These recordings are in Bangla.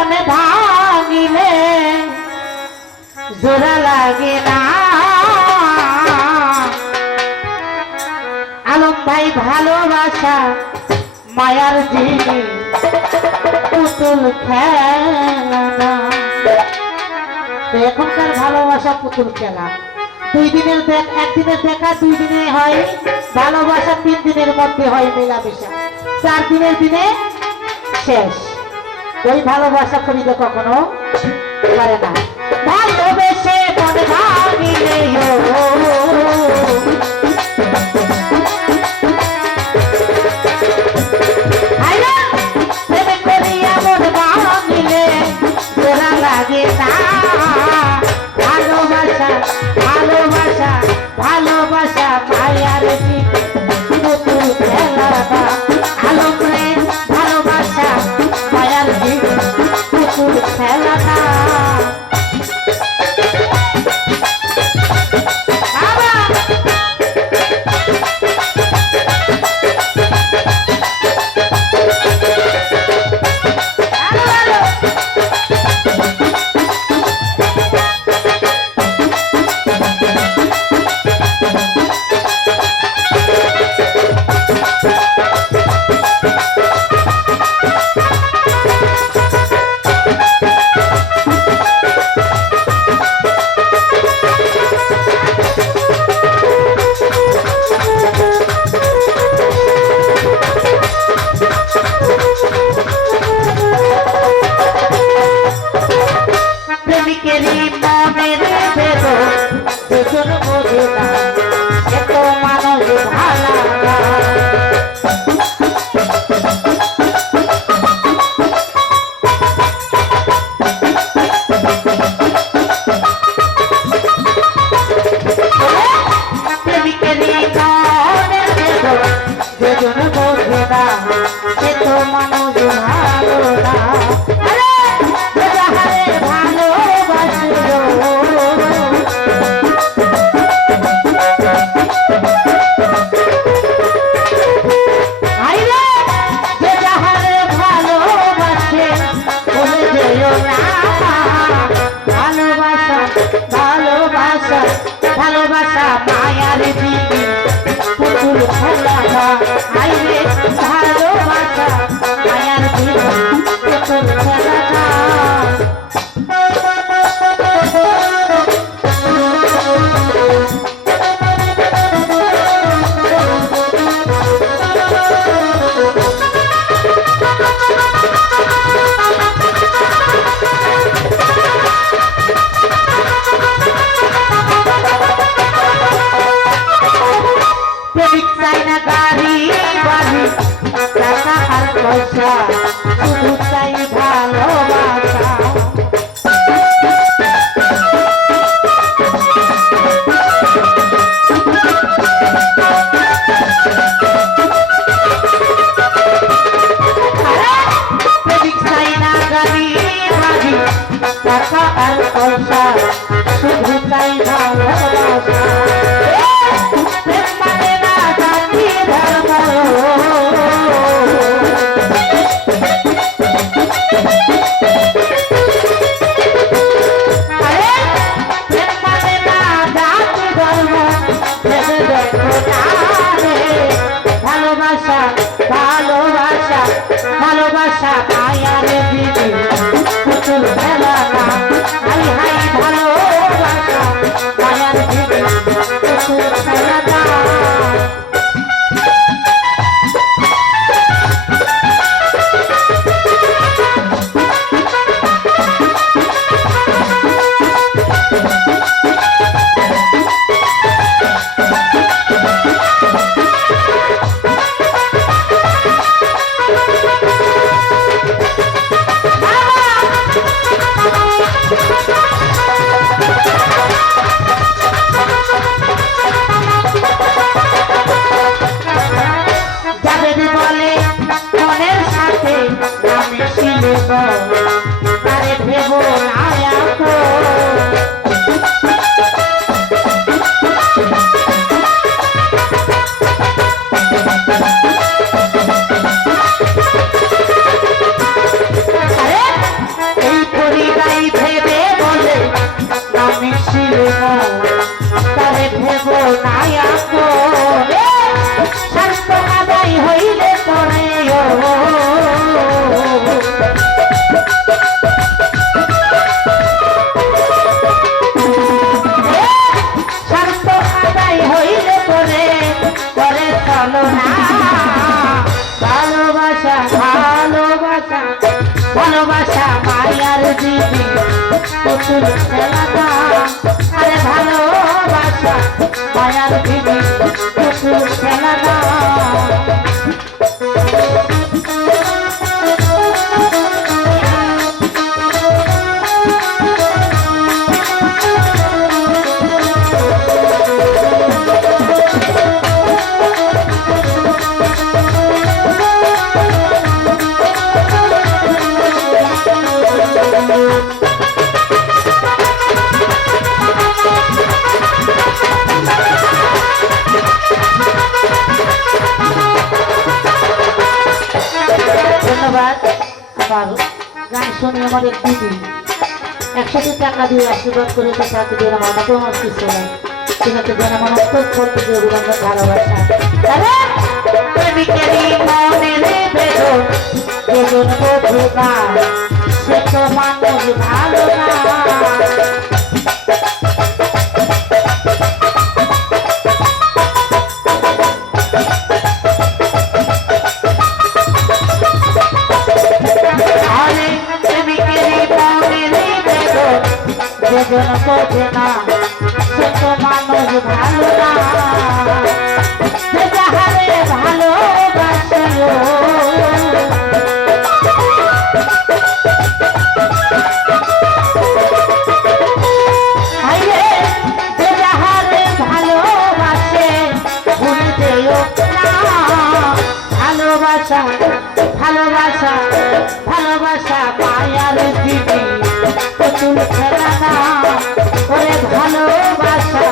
মনে ভাঙিলে জোড়া লাগে না। আলম ভাই ভালোবাসা মায়ার জিনিস পুতুল খেলা না। এখনকার ভালোবাসা পুতুল খেলা, একদিনের দেখা 2 দিনে হয় ভালোবাসা, 3 দিনের মধ্যে হয় মেলামেশা, 4 দিনের দিনে শেষ। ওই ভালোবাসা করিতে কখনো পারে না। ভালোবেসে মন ভাঙিলে করিয়া মন ভাঙিলে জোড়া লাগে না। ভালোবাসা ভালোবাসা ভালোবাসা মায়ার পুতুল খেলা না। আলম রে ভালোবাসা মায়ার পুতুল খেলা না। ভালোবাসা মায়ার দিদি পুতুল খেলা না। আইরে ভালোবাসা মায়ার দিদি পুতুল খেলা না। গাড়ি বাড়ি টাকা আর পয়সা শুধু চাই ভালোবাসা। চাই না গাড়ি বাড়ি টাকা আর পয়সা শুধু চাই ভালোবাসা। ভালোবাসা ভালোবাসা ভালোবাসা মায়ার দিদি পুতুল খেলা না। হাই হাই ভালোবাসা মায়ার দিদি পুতুল খেলা না। তারে ভেব আয়া তো ভালোবাসা মায়ার দিদি পুতুল খেলা না আরে ভালোবাসা মায়ার দিদি পুতুল খেলা না ধন্যবাদ। আমার গান শুনে আমাদের দিদি 100 টাকা দিয়ে আশীর্বাদ করে তো সাথে দিয়ে আমার মতো আমার কিছু নেই ঠিক আছে যেন আমার অন্তর করতে দিয়ে অভিনন্দন ভালোবাসা প্রেমিকেরই মনের বেদন বেদন বোঝে না সে তো মানুষ ভালো না বেদন বোঝে না সে তো মানুষ ভালো না যে যাহারে ভালোবাসিল যে যাহারে ভালোবাসে ভুলে যেও না ভালোবাসা ভালোবাসা ভালোবাসা মায়ার দিদি পুতুল খেলা না ওরে ভালোবাসা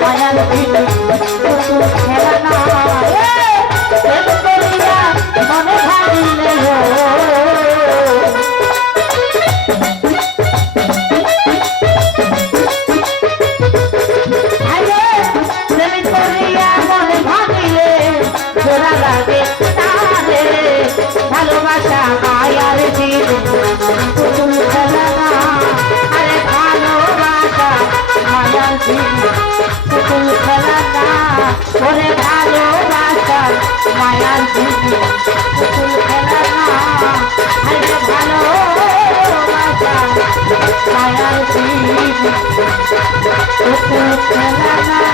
মায়ার দিদি পুতুল খেলা না মনে ভাবিলে প্রেমিক করিয়া মনে ভাবিলে জোড়া লাগে তারে ভালোবাসা মায়ার দিদি পুতুল খেলা না আরে ভালোবাসা মায়ার দিদি পুতুল খেলা না ওরে ভালোবাসা মায়ার দিদি পুতুল খেলা না আরে ভালোবাসা মায়ার দিদি পুতুল খেলা না